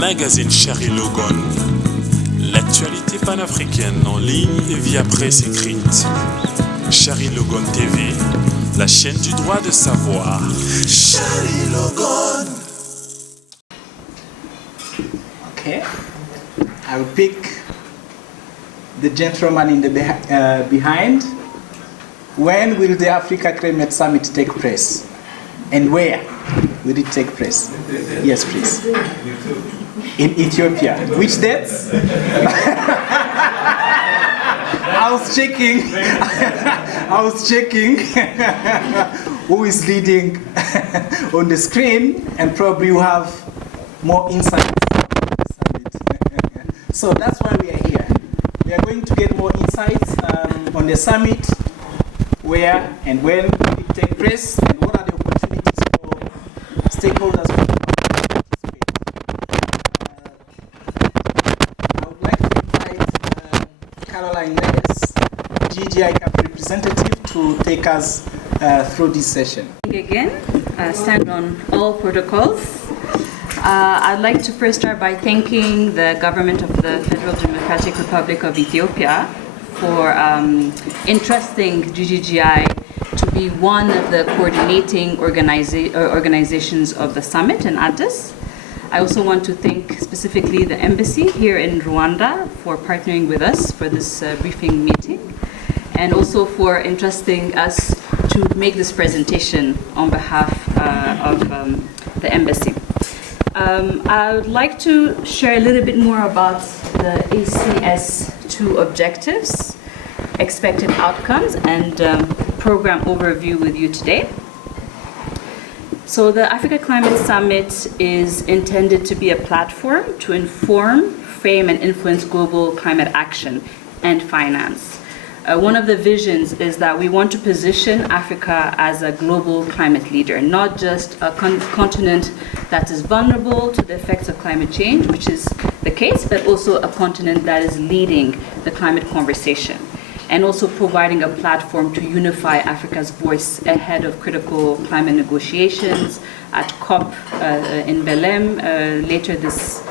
Magazine Charlie Logan. L'actualité panafricaine en ligne et via presse écrite. Charlie Logan TV, la chaîne du droit de savoir. Charlie Logan. Okay, I will pick the gentleman in the behind. When will the Africa Climate Summit take place? And where will it take place? Yes, please. In Ethiopia. Which dates? I was checking who is leading on the screen, and probably you have more insights. So that's why we are here. We are going to get more insights on the summit, where and when will it take place, and what are the opportunities for stakeholders to participate. I would like to invite Caroline Neves, GGI CAP representative, to take us through this session. Again, stand on all protocols. I'd like to first start by thanking the government of the Federal Democratic Republic of Ethiopia for entrusting GGGI to be one of the coordinating organizations of the summit in Addis. I also want to thank specifically the embassy here in Rwanda for partnering with us for this briefing meeting, and also for entrusting us to make this presentation on behalf of the embassy. I would like to share a little bit more about the ACS2 objectives, expected outcomes, and program overview with you today. So the Africa Climate Summit is intended to be a platform to inform, frame, and influence global climate action and finance. One of the visions is that we want to position Africa as a global climate leader, not just a continent that is vulnerable to the effects of climate change, which is the case, but also a continent that is leading the climate conversation, and also providing a platform to unify Africa's voice ahead of critical climate negotiations at COP in Belém later this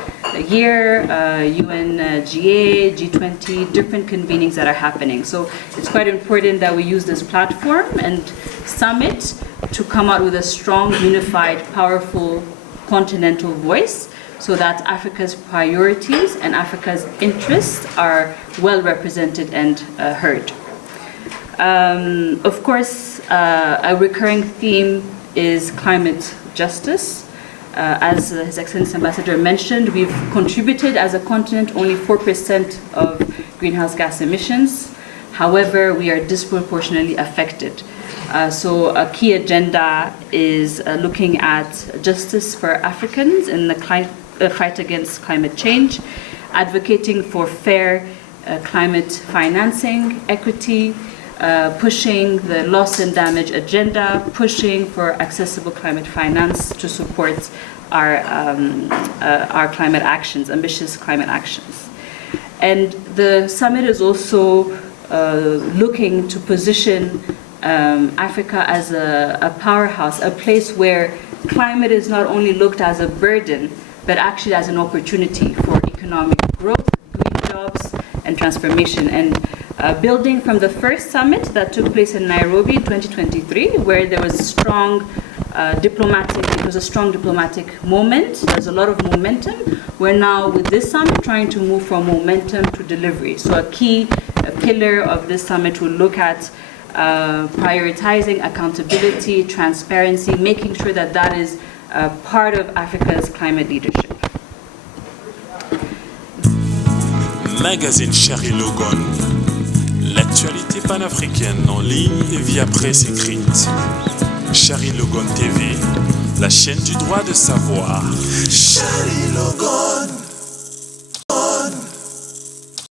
year, UNGA, G20, different convenings that are happening. So it's quite important that we use this platform and summit to come out with a strong, unified, powerful continental voice, so that Africa's priorities and Africa's interests are well represented and heard. Of course, a recurring theme is climate justice. As His Excellency Ambassador mentioned, we've contributed as a continent only 4% of greenhouse gas emissions. However, we are disproportionately affected. So a key agenda is looking at justice for Africans in the fight against climate change, advocating for fair climate financing, equity, pushing the loss and damage agenda, pushing for accessible climate finance to support our climate actions, ambitious climate actions. And the summit is also looking to position Africa as a powerhouse, a place where climate is not only looked as a burden, but actually as an opportunity for economic growth, green jobs, and transformation. And building from the first summit that took place in Nairobi in 2023, where there was a strong diplomatic moment. There's a lot of momentum. We're now with this summit trying to move from momentum to delivery. So a key pillar of this summit will look at prioritizing accountability, transparency, making sure that that is part of Africa's climate leadership. Magazine Charlie Logan. L'actualité panafricaine en ligne et via presse écrite. Charlie Logan TV, la chaîne du droit de savoir. Charlie Logan.